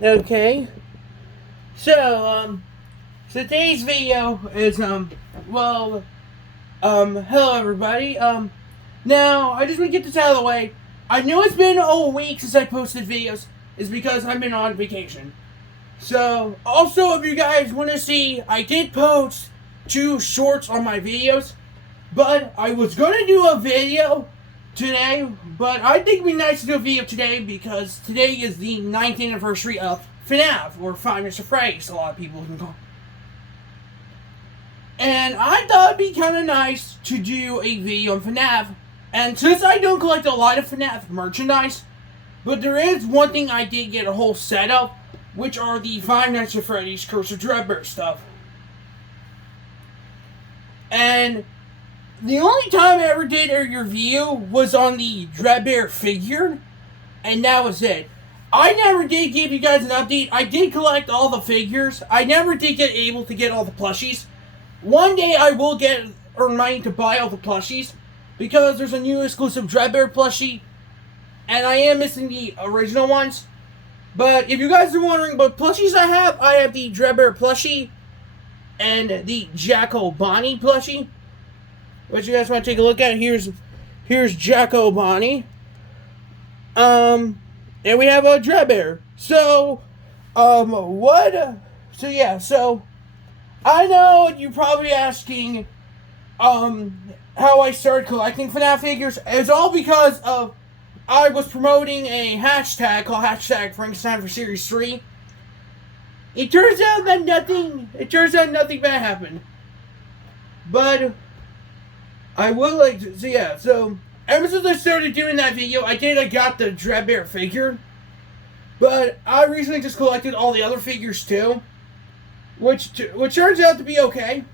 Okay. So, today's video is, hello everybody. Now, I just want to get this out of the way. I know it's been a week since I posted videos. It's because I've been on vacation. So, also, if you guys want to see, I did post 2 shorts on my videos. But I was going to do a video today, but I think it'd be nice to do a video today because today is the 9th anniversary of FNAF, or Five Nights at Freddy's, a lot of people can call it. And I thought it'd be kind of nice to do a video on FNAF. And since I don't collect a lot of FNAF merchandise, but there is one thing I did get a whole set of, which are the Five Nights at Freddy's Curse of Dreadbear stuff. And the only time I ever did a review was on the dreadbear figure, and that was it. I never did give you guys an update. I did collect all the figures. I never did get able to get all the plushies. One day I will earn money to buy all the plushies, because there's a new exclusive dreadbear plushie, and I am missing the original ones. But if you guys are wondering what plushies I have the dreadbear plushie and the Jacko Bonnie plushie. What you guys want to take a look at? Here's Jacko Bonnie. And we have a dreadbear. So, So, I know you're probably asking, how I started collecting FNAF figures. It's all because of, I was promoting a hashtag called #Frankenstein for Series 3. It turns out nothing bad happened. But I would like to, so ever since I started doing that video, I got the dreadbear figure, but I recently just collected all the other figures too, which turns out to be okay.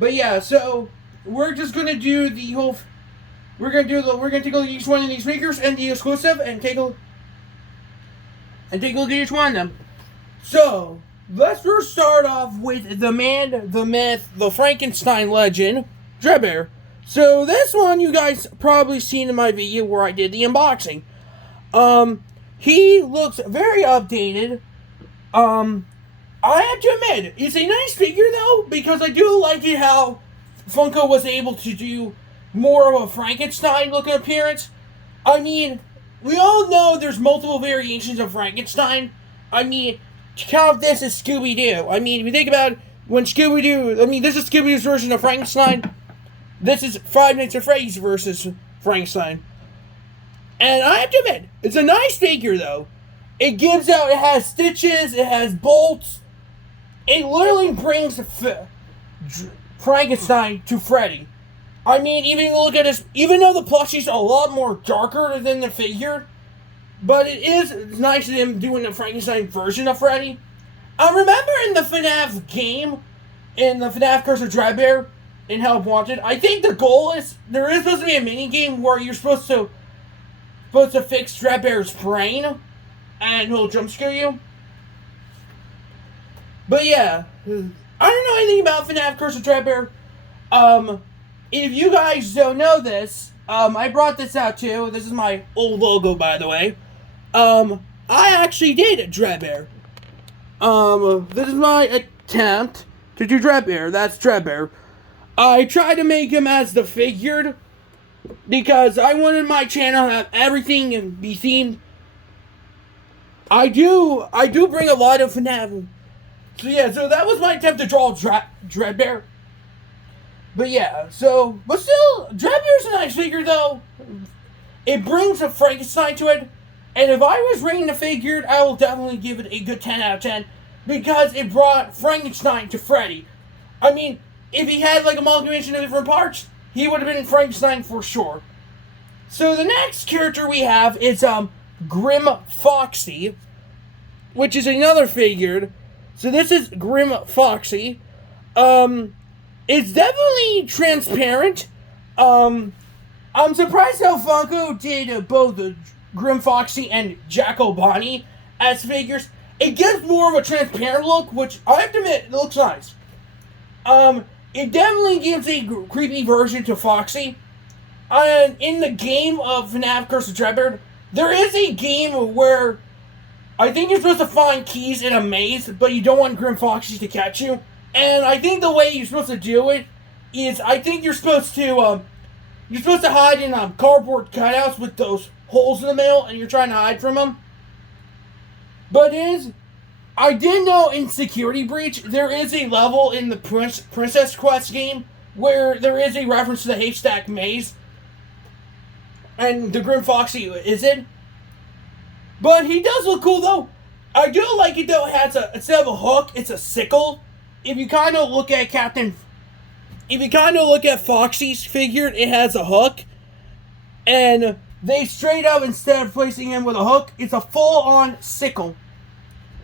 But yeah, so we're just gonna do the whole, we're gonna take a look at each one of these figures and the exclusive, and take a look at each one of them. So let's first start off with the man, the myth, the Frankenstein legend, dreadbear. So this one you guys probably seen in my video where I did the unboxing. He looks very updated. I have to admit, it's a nice figure though, because I do like it how Funko was able to do more of a Frankenstein looking appearance. I mean, we all know there's multiple variations of Frankenstein. I mean, count this as Scooby-Doo. I mean, if you think about it, when Scooby-Doo, I mean, this is Scooby-Doo's version of Frankenstein. This is Five Nights at Freddy's versus Frankenstein. And I have to admit, it's a nice figure, though. It has stitches, it has bolts. It literally brings Frankenstein to Freddy. I mean, even look at this, even though the plushie's a lot more darker than the figure, but it's nice of them doing the Frankenstein version of Freddy. I remember in the FNAF game, in the FNAF Curse of Dreadbear, in Help Wanted, I think the goal is, there is supposed to be a mini game where you're supposed to fix Dreadbear's brain, and he'll jump scare you. But yeah, I don't know anything about FNAF Curse of Dreadbear. If you guys don't know this, I brought this out too. This is my old logo, by the way. I actually did Dreadbear. This is my attempt to do Dreadbear. That's Dreadbear. I tried to make him as the figured, because I wanted my channel to have everything and be themed. I do bring a lot of FNAF. So yeah, so that was my attempt to draw Dreadbear. But yeah, but still, Dreadbear's a nice figure though. It brings a Frankenstein to it. And if I was rating the figure, I will definitely give it a good 10 out of 10. Because it brought Frankenstein to Freddy. I mean, if he had like amalgamation of different parts, he would have been Frankenstein for sure. So the next character we have is Grim Foxy, which is another figure. So this is Grim Foxy. It's definitely transparent. I'm surprised how Funko did both Grim Foxy and Jacko Bonnie as figures. It gives more of a transparent look, which I have to admit, it looks nice. It definitely gives a creepy version to Foxy. In the game of FNAF Curse of Dreadbear, there is a game where I think you're supposed to find keys in a maze, but you don't want Grim Foxy to catch you. And I think the way you're supposed to do it is, I think you're supposed to hide in cardboard cutouts with those holes in the middle, and you're trying to hide from them. But I did know in Security Breach, there is a level in the Princess Quest game where there is a reference to the haystack maze, and the Grim Foxy isn't. But he does look cool, though. I do like it, though. It has instead of a hook, it's a sickle. If you kind of look at Foxy's figure, it has a hook. And they straight up, instead of placing him with a hook, it's a full-on sickle,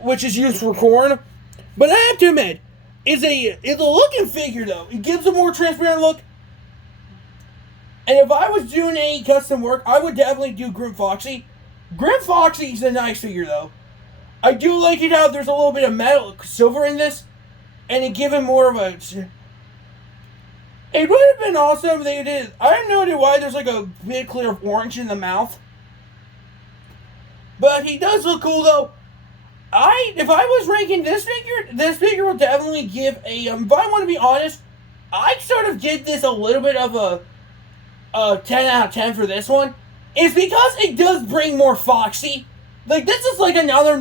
which is used for corn. But I have to admit, it's a looking figure, though. It gives a more transparent look. And if I was doing any custom work, I would definitely do Grim Foxy. Grim Foxy's a nice figure, though. I do like it how there's a little bit of metal, silver in this, and it gives him more of a... It would have been awesome if they did... I have no idea why there's like a big clear of orange in the mouth. But he does look cool, though. If I was ranking this figure will definitely give a... if I want to be honest, I sort of give this a little bit of a 10 out of 10 for this one. It's because it does bring more Foxy. Like, this is like another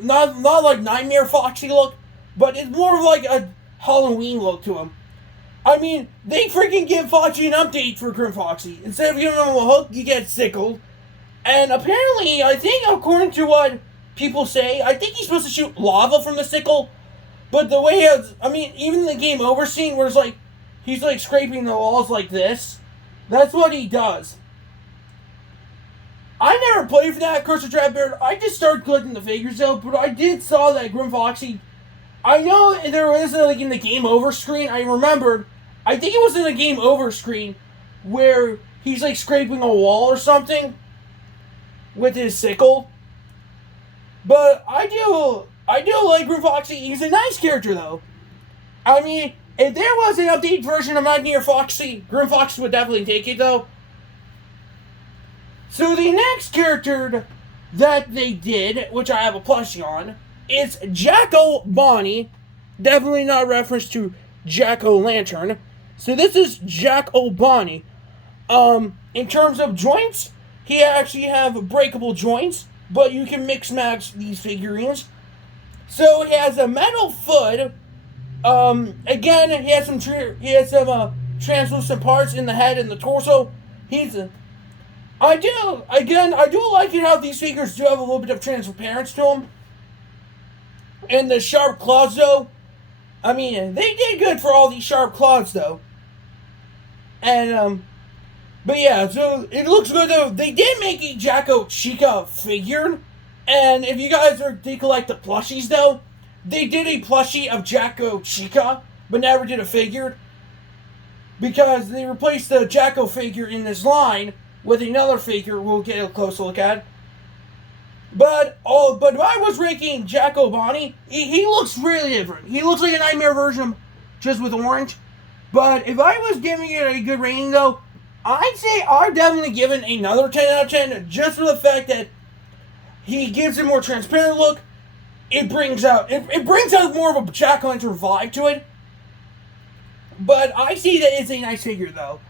not like Nightmare Foxy look, but it's more of like a Halloween look to him. I mean, they freaking give Foxy an update for Grim Foxy. Instead of giving him a hook, you get sickled. And apparently, I think according to what people say, I think he's supposed to shoot lava from the sickle. But the way even in the game over scene where it's like, he's like scraping the walls like this. That's what he does. I never played for that Curse of Dreadbear. I just started collecting the figures though, but I did saw that Grim Foxy. I know there was like in the game over screen. I remembered. I think it was in the game over screen where he's like scraping a wall or something with his sickle. But I do like Grim Foxy. He's a nice character though. I mean, if there was an updated version of Nightmare Foxy, Grim Foxy would definitely take it though. So the next character that they did, which I have a plushie on, is Jack-O-Bonnie. Definitely not a reference to Jack-O-Lantern. So this is Jack-O-Bonnie. In terms of joints, he actually have breakable joints, but you can mix match these figurines. So he has a metal foot. Again, he has some translucent parts in the head and the torso. I do like it how these figures do have a little bit of transparency to them. And the sharp claws, though. I mean, they did good for all these sharp claws, though. And, but yeah, so it looks good, though. They did make a Jacko Chica figure. And if you guys did collect the plushies, though, they did a plushie of Jacko Chica, but never did a figure. Because they replaced the Jacko figure in this line with another figure we'll get a closer look at. But if I was ranking Jack-O-Bonnie, he looks really different. He looks like a Nightmare version, just with orange. But if I was giving it a good rating, though, I'd say I'd definitely give it another 10 out of 10, just for the fact that he gives it a more transparent look. It brings out more of a Jack-O-Lantern vibe to it. But I see that it's a nice figure, though.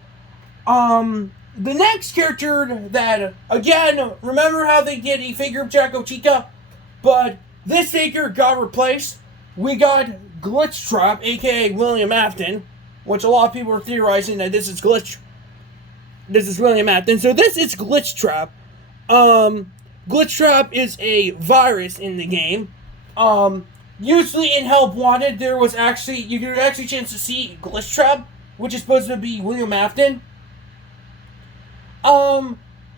The next character that, again, remember how they did a figure of Jacko Chica? But this figure got replaced. We got Glitch Trap, aka William Afton, which a lot of people are theorizing that this is William Afton. So this is Glitch Trap. Glitch Trap is a virus in the game. Usually in Help Wanted, you could actually chance to see Glitch Trap, which is supposed to be William Afton.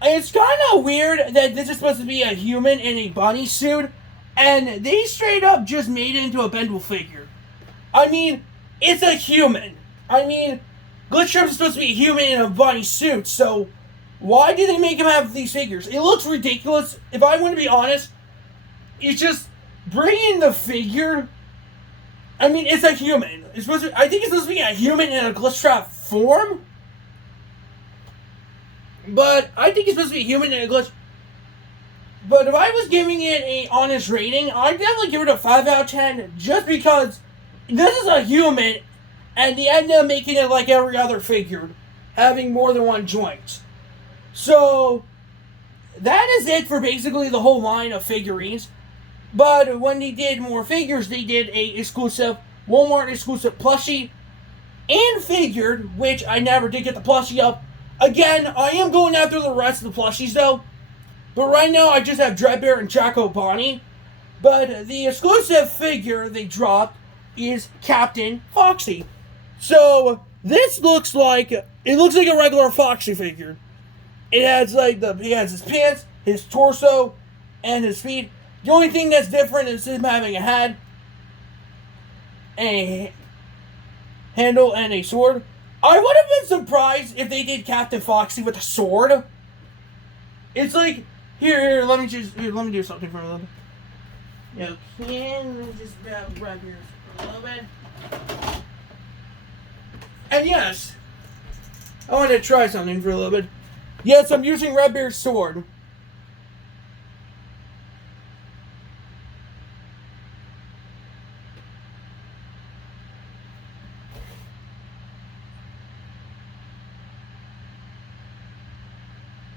It's kind of weird that this is supposed to be a human in a bunny suit, and they straight up just made it into a bendable figure. I mean, it's a human. I mean, Glitch Trap is supposed to be a human in a bunny suit, so why did they make him have these figures? It looks ridiculous. If I want to be honest, it's just bringing the figure. I mean, it's a human. I think it's supposed to be a human in a Glitch Trap form. But I think it's supposed to be a human in a glitch. But if I was giving it a honest rating, I'd definitely give it a 5 out of 10, just because this is a human, and they end up making it like every other figure, having more than one joint. So, that is it for basically the whole line of figurines. But when they did more figures, they did a exclusive, Walmart exclusive plushie, and figured, which I never did get the plushie of. Again, I am going after the rest of the plushies though. But right now, I just have Dreadbear and Jacko Bonnie. But the exclusive figure they dropped is Captain Foxy. So this looks like a regular Foxy figure. It has he has his pants, his torso, and his feet. The only thing that's different is him having a head, a handle, and a sword. I would have been surprised if they did Captain Foxy with a sword. It's like, here, let me do something for a little bit. Okay, let me just grab here for a little bit. And yes, I want to try something for a little bit. Yes, I'm using Redbear's sword.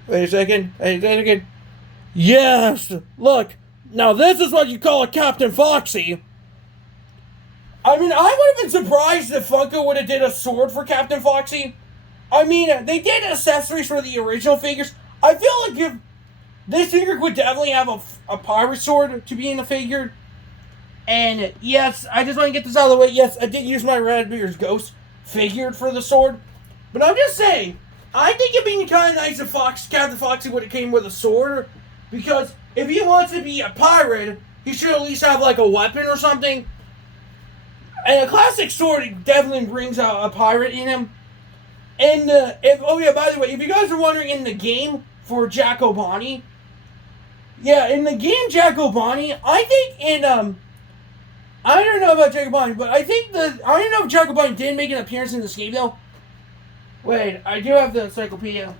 Wait a second. Yes! Look! Now this is what you call a Captain Foxy! I mean, I would have been surprised if Funko would have did a sword for Captain Foxy. I mean, they did accessories for the original figures. I feel like if this figure would definitely have a pirate sword to be in the figure. And yes, I just want to get this out of the way. Yes, I did use my Redbear's Ghost figured for the sword. But I'm just saying, I think it'd be kind of nice if Captain Foxy would have came with a sword, because if he wants to be a pirate, he should at least have like a weapon or something. And a classic sword definitely brings out a pirate in him. And by the way, if you guys are wondering, in the game for Jacko Bonnie, in the game Jacko Bonnie, I think I don't know about Jacko Bonnie, but I don't know if Jacko Bonnie did make an appearance in this game though. Wait, I do have the encyclopedia.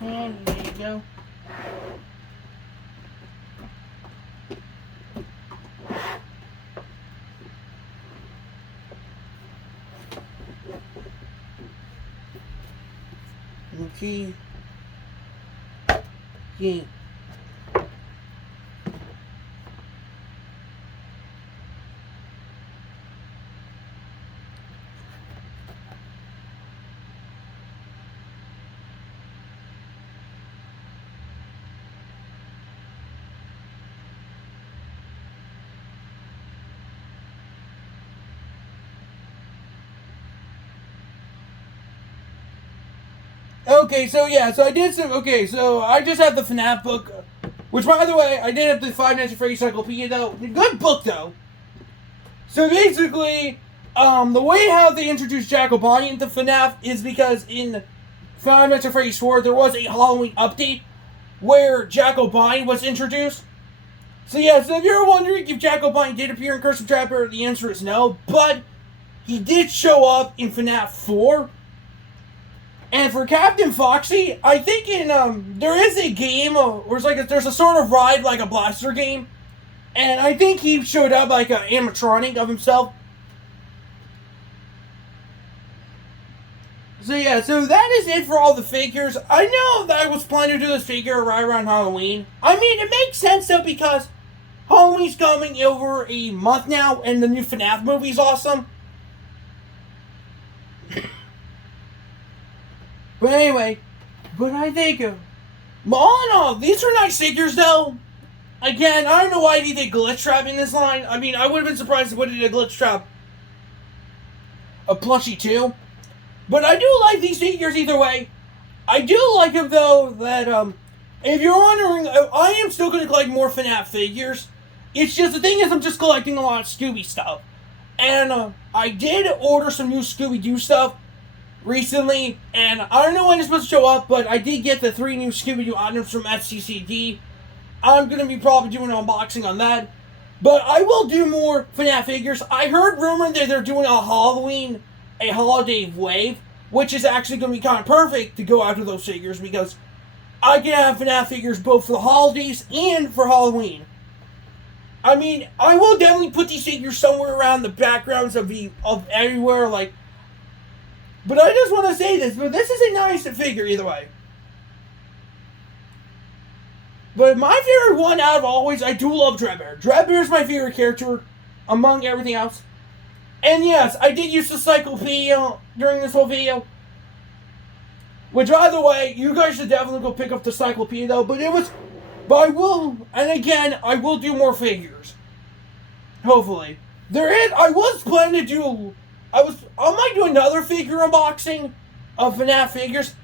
Okay, there you go. Okay. Yeah. I just have the FNAF book, which, by the way, I did have the Five Nights at Freddy's Encyclopedia, though. Good book, though. So basically, the way how they introduced Jacko Bonnie into FNAF is because in Five Nights at Freddy's 4, there was a Halloween update where Jacko Bonnie was introduced. So if you're wondering if Jacko Bonnie did appear in Curse of Trapper, the answer is no, but he did show up in FNAF 4. And for Captain Foxy, I think there is a game where there's a sort of ride like a blaster game, and I think he showed up like an animatronic of himself. So that is it for all the figures. I know that I was planning to do this figure right around Halloween. I mean, it makes sense though, because Halloween's coming over a month now, and the new FNAF movie's awesome. But anyway, I think, all in all, these are nice figures, though. Again, I don't know why they did Glitch Trap in this line. I mean, I would have been surprised if they did a Glitch Trap a plushie, too. But I do like these figures either way. I do like them, though, that, if you're wondering, I am still going to collect more FNAF figures. It's just, the thing is, I'm just collecting a lot of Scooby stuff. And, I did order some new Scooby-Doo stuff recently, and I don't know when it's supposed to show up, but I did get the 3 new Scooby-Doo items from FCCD. I'm going to be probably doing an unboxing on that. But I will do more FNAF figures. I heard rumor that they're doing a holiday wave, which is actually going to be kind of perfect to go after those figures, because I can have FNAF figures both for the holidays and for Halloween. I mean, I will definitely put these figures somewhere around the backgrounds of everywhere, like. But I just want to say this, but this is a nice figure either way. But my favorite one out of always, I do love Dreadbear. Dreadbear is my favorite character among everything else. And yes, I did use the Cyclopedia during this whole video. Which, by the way, you guys should definitely go pick up the Cyclopedia though. But I will, and again, I will do more figures. Hopefully. I was planning to do, I might do another figure unboxing of FNAF figures.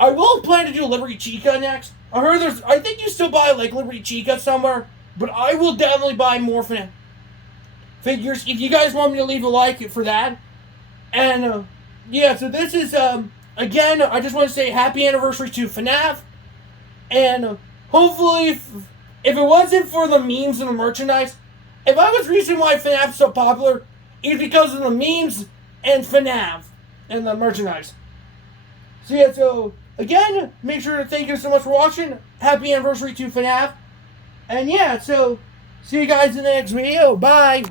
I will plan to do Liberty Chica next. I think you still buy like Liberty Chica somewhere. But I will definitely buy more FNAF figures. If you guys want me to leave a like for that. And, yeah, so this is, again, I just want to say happy anniversary to FNAF. And hopefully, if it wasn't for the memes and the merchandise, if I was reason why FNAF's so popular, it's because of the memes and FNAF and the merchandise. So yeah, so again, make sure to thank you so much for watching. Happy anniversary to FNAF. And yeah, so see you guys in the next video. Bye.